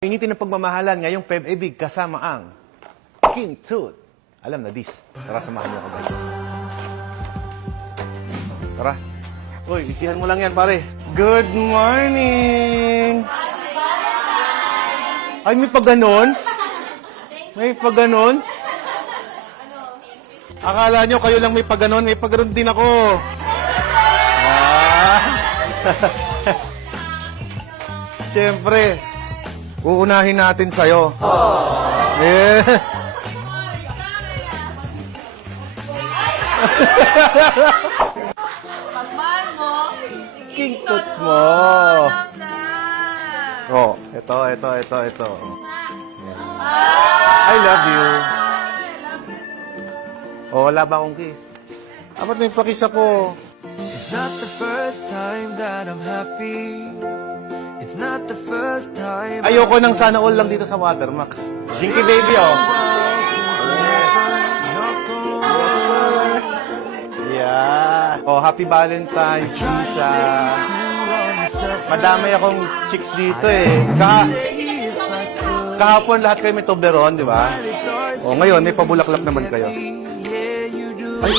Initin ng pagmamahalan ngayong Feb-Ibig kasama ang King Tut. Alam na, dis. Tara, samahan niyo ako, guys. Tara. Uy, isihan mo lang yan, pare. Good morning! Ay, may pag-ganon? May pag-ganon? Akala nyo kayo lang may pag-ganon? May pag-ganon din ako. Ah. Siyempre. Uunahin natin sa'yo. Yeah. Pagmahal mo, King Tut mo. Oh, ito. I love you. Oh, wala ba akong kiss? Dapat may pakis ako. It's not the first time that I'm happy. It's not the first time. Ayoko nang sana all lang dito sa Watermax. Jinky baby, oh. Yeah. Oh, happy Valentine's, Lisa. Madamay akong chicks dito eh. Kahapon lahat kayo may Toblerone, di ba? Oh, ngayon may pabulaklak naman kayo. Ay.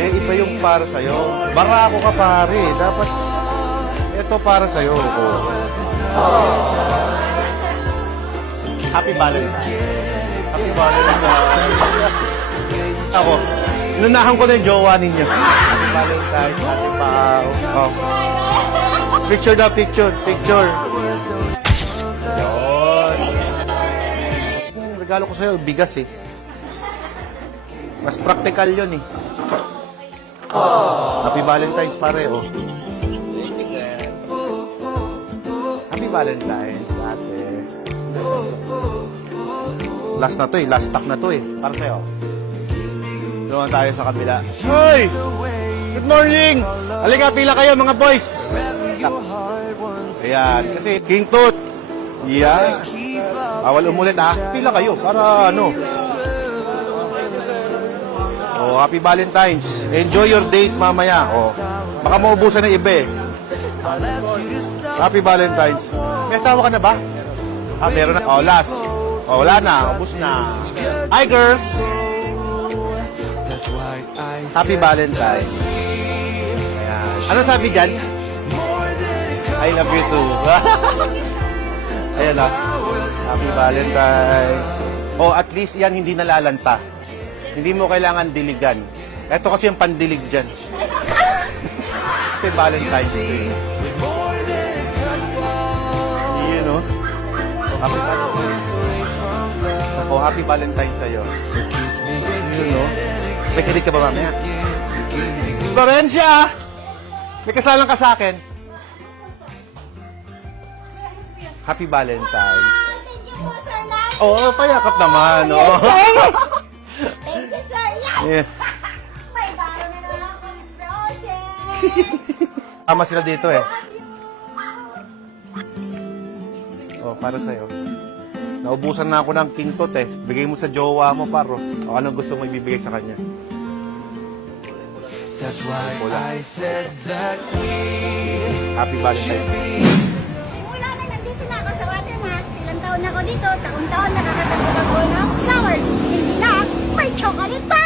Iba yung para sa'yo. Barako ka, pare. Dapat, ito para sa'yo. Oh. Happy Valentine's. Happy Valentine's. Ako, inunahan ko na yung jowa ninyo. Happy Valentine's, Ate Pao. Oh. Picture na, picture. Yun. Regalo ko sa'yo, bigas eh. Mas practical yun eh. Happy Valentine's, pare, oh. Happy Valentine's, ate. Last na to eh. Last stock na to eh. Para sa'yo. Doon tayo sa kabila. Hoy! Good morning! Halika, pila kayo mga boys! Ayan, kasi King Tut. Yan. Bawal umulit ha. Pila kayo para ano. Oh, happy Valentine's. Enjoy your date mamaya. Oh. Baka maubusan ng iba eh. Happy Valentine's. May asawa ka na ba? Ah, meron na. Oh, last. Oh, wala na. Ubus na. Hi, girls. Happy Valentine's. Ayan. Ano sabi dyan? I love you too. Ayan ah. Happy Valentine's. Oh, at least yan hindi nalalanta. Hindi mo kailangan diligan. Ito kasi yung pandilig dyan. Happy Valentine's Day. You know? Happy Valentine's. Ako, Happy Valentine's sa'yo. You know? May kilig ka ba mamaya? Florencia! May kasalang ka sa akin. Happy Valentine's. thank you po, sir. Love. Oo, payakap naman. Oo. Thank you, sir. Yes! Yeah. May baro na naman akong roses. Tama sila dito eh. Oh, para sa'yo. Naubusan na ako ng King Tut eh. Bigay mo sa jowa mo, paro. O anong gusto mo ibibigay sa kanya? That's why I said that Happy Valentine's. Simula na nandito na ako sa Watermax. Ilang taon na ako dito. Taon-taon nakakatanggap ako ng flowers. Hindi lang, may chocolate pa!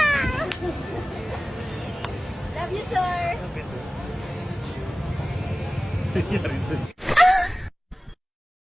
Love you, sir.